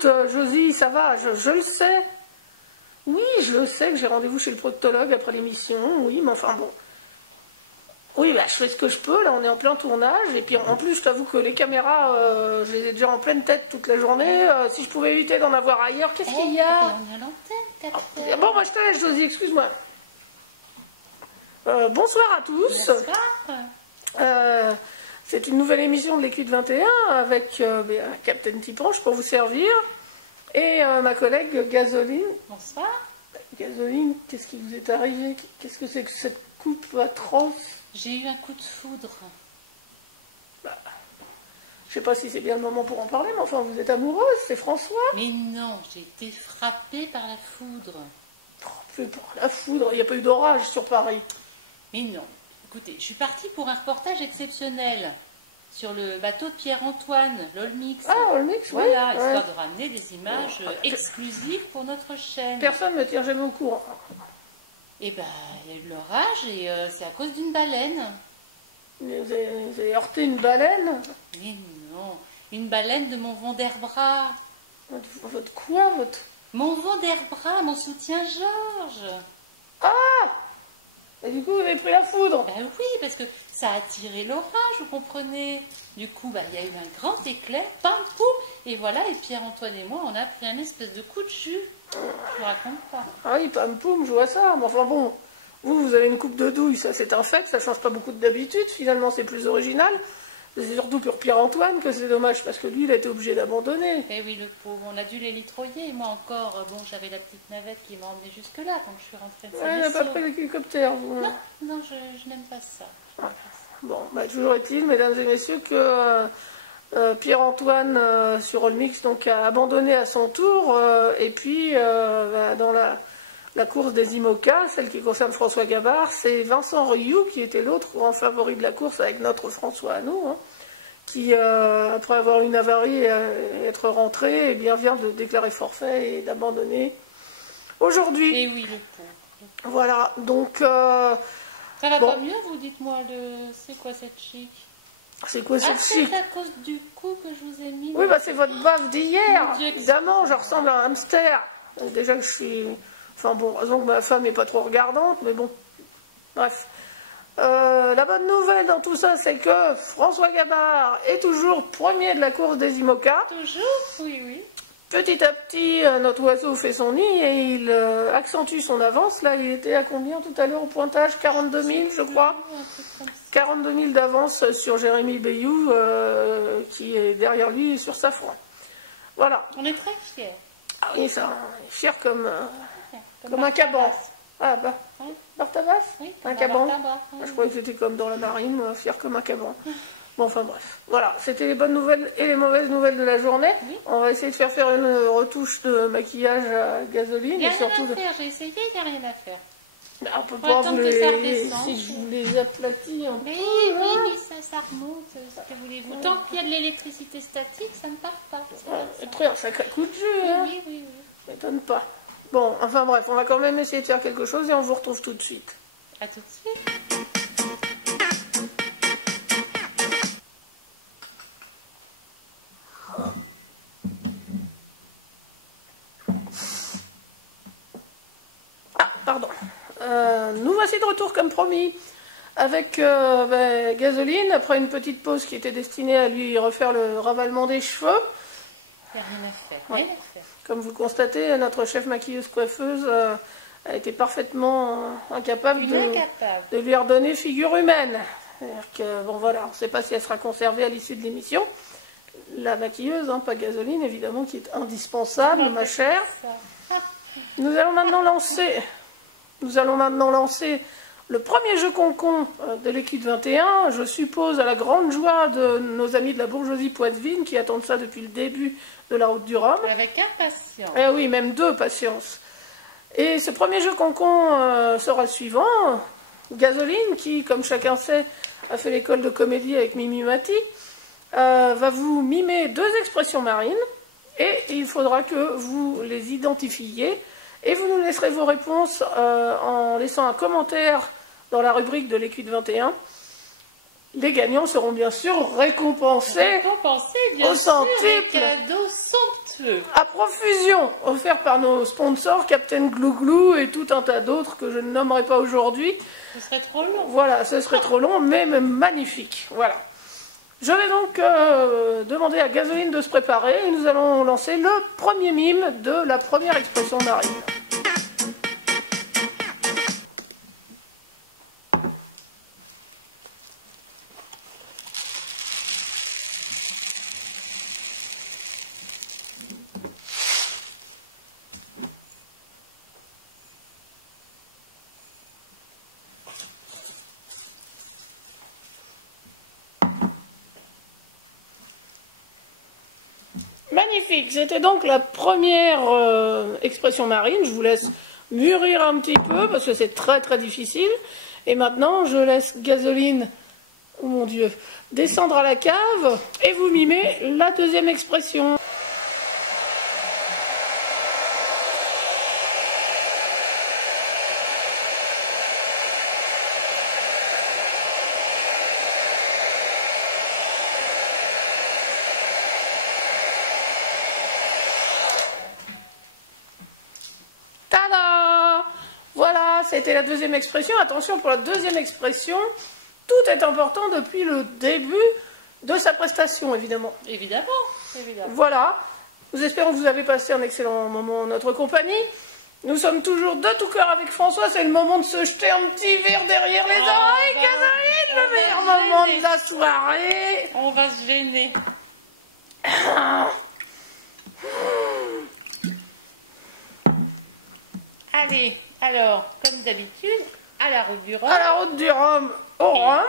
écoute, Josie, ça va, je le sais. Oui, je le sais que j'ai rendez-vous chez le proctologue après l'émission, oui, mais enfin bon. Oui, bah, je fais ce que je peux, là on est en plein tournage, et puis en plus je t'avoue que les caméras, je les ai déjà en pleine tête toute la journée, si je pouvais éviter d'en avoir ailleurs, qu'est-ce qu'il y a? On est à l'antenne, Captain. Bon, bah je te laisse, Josie, excuse-moi. Bonsoir à tous. Bonsoir. C'est une nouvelle émission de l'Équipe 21 avec Captain Tipanche pour vous servir, et ma collègue Gasoline. Bonsoir. Gasoline, qu'est-ce qui vous est arrivé? Qu'est-ce que c'est que cette coupe atroce? J'ai eu un coup de foudre. Bah, je sais pas si c'est bien le moment pour en parler, mais enfin, vous êtes amoureuse, c'est François? Mais non, j'ai été frappée par la foudre. Frappée par la foudre, il n'y a pas eu d'orage sur Paris. Mais non. Écoutez, je suis partie pour un reportage exceptionnel sur le bateau de Pierre-Antoine, l'Olmix. Ah, Olmix, oui. Voilà, Ouais. histoire de ramener des images exclusives pour notre chaîne. Personne ne me tient jamais au courant. Et ben, il y a eu de l'orage et c'est à cause d'une baleine. Mais vous avez heurté une baleine? Mais non, une baleine de mon Vanderbras. Votre quoi? Mon Vanderbras, mon soutien-gorge. Ah! Et du coup, vous avez pris la foudre? Ben oui, parce que ça a attiré l'orage, vous comprenez. Du coup, ben, il y a eu un grand éclair, pam, poum, et voilà, et Pierre-Antoine et moi, on a pris un espèce de coup de jus. Je vous raconte pas. Ah oui, pam poum, je vois ça. Mais enfin bon, vous avez une coupe de douille, ça c'est un fait, ça change pas beaucoup d'habitude. Finalement, c'est plus original. C'est surtout pour Pierre-Antoine que c'est dommage, parce que lui, il a été obligé d'abandonner. Eh oui, le pauvre, on a dû l'élitroyer, et moi encore, bon, j'avais la petite navette qui m'a emmenée jusque-là, quand je suis rentrée de Ouais, il n'a pas pris l'hélicoptère, vous. Non, non, je n'aime pas ça. Bon, bah, toujours est-il, mesdames et messieurs, que Pierre-Antoine sur Olmix donc, a abandonné à son tour, et puis bah, dans la course des IMOCA, celle qui concerne François Gabard, c'est Vincent Rioux qui était l'autre grand favori de la course avec notre François à nous, hein, qui, après avoir eu une avarie et être rentré, eh bien, vient de déclarer forfait et d'abandonner aujourd'hui. Eh oui, le pauvre. Voilà, donc... Ça va bon. pas mieux, vous dites-moi, c'est quoi cette chic? C'est quoi cette chic? C'est à cause du coup que je vous ai mis. Oui, bah c'est votre baffe d'hier. Mon Dieu, Évidemment, je ressemble à un hamster. Déjà que je suis... Enfin bon, heureusement que ma femme n'est pas trop regardante, mais bon. Bref. La bonne nouvelle dans tout ça, c'est que François Gabard est toujours premier de la course des IMOCA. Toujours? Oui, oui. Petit à petit, notre oiseau fait son nid et il accentue son avance. Là, il était à combien tout à l'heure au pointage? 42 000, je crois. 42 000 d'avance sur Jérémy Bayou, qui est derrière lui sur Safran. Voilà. On est très fiers. Ah oui, ça, on est fier comme un caban. Ah bah, Oui. Bartabas? Oui, Un comme caban. Bartaba, oui. Je croyais que c'était comme dans la marine, moi, fier comme un caban. Bon, enfin bref. Voilà, c'était les bonnes nouvelles et les mauvaises nouvelles de la journée. Oui. On va essayer de faire une retouche de maquillage à Gasoline. Il n'y a et rien surtout à faire, j'ai essayé, il n'y a rien à faire. On peut Faut pas attendre vous que ça les... redescende. Si je vous les aplatis un peu. Mais là. oui, ça remonte, ce que voulez-vous. Tant qu'il y a de l'électricité statique, ça ne part pas. C'est très un sacré coup de jus, hein. Oui, oui, oui. M'étonne pas. Bon, enfin bref, on va quand même essayer de faire quelque chose et on vous retrouve tout de suite. À tout de suite. Ah, pardon. Nous voici de retour comme promis avec Gasoline, après une petite pause qui était destinée à lui refaire le ravalement des cheveux. Il n'y a rien à faire. Ouais. Rien à faire. Comme vous le constatez, notre chef maquilleuse coiffeuse a été parfaitement incapable de lui redonner figure humaine. C'est-à-dire que, bon voilà, on ne sait pas si elle sera conservée à l'issue de l'émission. La maquilleuse, hein, pas Gasoline, évidemment, qui est indispensable, ma chère. Nous allons maintenant lancer le premier jeu concon de l'équipe 21, je suppose à la grande joie de nos amis de la bourgeoisie poitevine qui attendent ça depuis le début de la route du Rhum. Avec impatience. Eh oui, même deux, patience. Et ce premier jeu concon sera le suivant. Gasoline, qui, comme chacun sait, a fait l'école de comédie avec Mimi Mati, va vous mimer deux expressions marines et il faudra que vous les identifiez. Et vous nous laisserez vos réponses en laissant un commentaire dans la rubrique de l'équipe 21 les gagnants seront bien sûr récompensés bien au sûr, des centuple. cadeaux somptueux. À profusion, offerts par nos sponsors, Captain Glouglou et tout un tas d'autres que je ne nommerai pas aujourd'hui. Ce serait trop long. Voilà, ce serait trop long, mais magnifique. Voilà. Je vais donc demander à Gasoline de se préparer et nous allons lancer le premier mime de la première expression marine. Magnifique, c'était donc la première expression marine. Je vous laisse mûrir un petit peu parce que c'est très très difficile. Et maintenant, je laisse Gasoline, oh mon Dieu, descendre à la cave et vous mimez la deuxième expression. Tada! Voilà, c'était la deuxième expression. Attention, pour la deuxième expression, tout est important depuis le début de sa prestation, évidemment. Évidemment, évidemment. Voilà, nous espérons que vous avez passé un excellent moment en notre compagnie. Nous sommes toujours de tout cœur avec François. C'est le moment de se jeter un petit verre derrière les oreilles, Gasoline, le meilleur moment de la soirée. On va se gêner. Allez, alors, comme d'habitude, à la route du Rhum. À la route du Rhum au Rhum.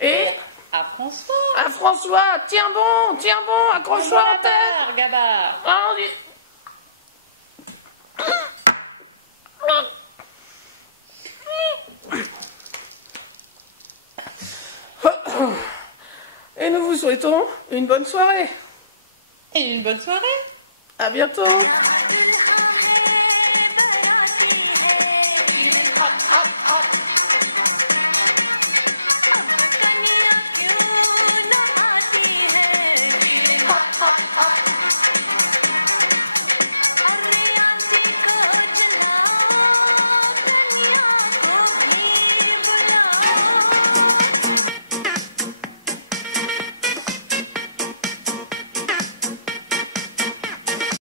Et à François. à François, tiens bon, accroche-toi en tête. Gabard. Ah, on dit... Et nous vous souhaitons une bonne soirée. Et une bonne soirée. À bientôt. Hop, hop.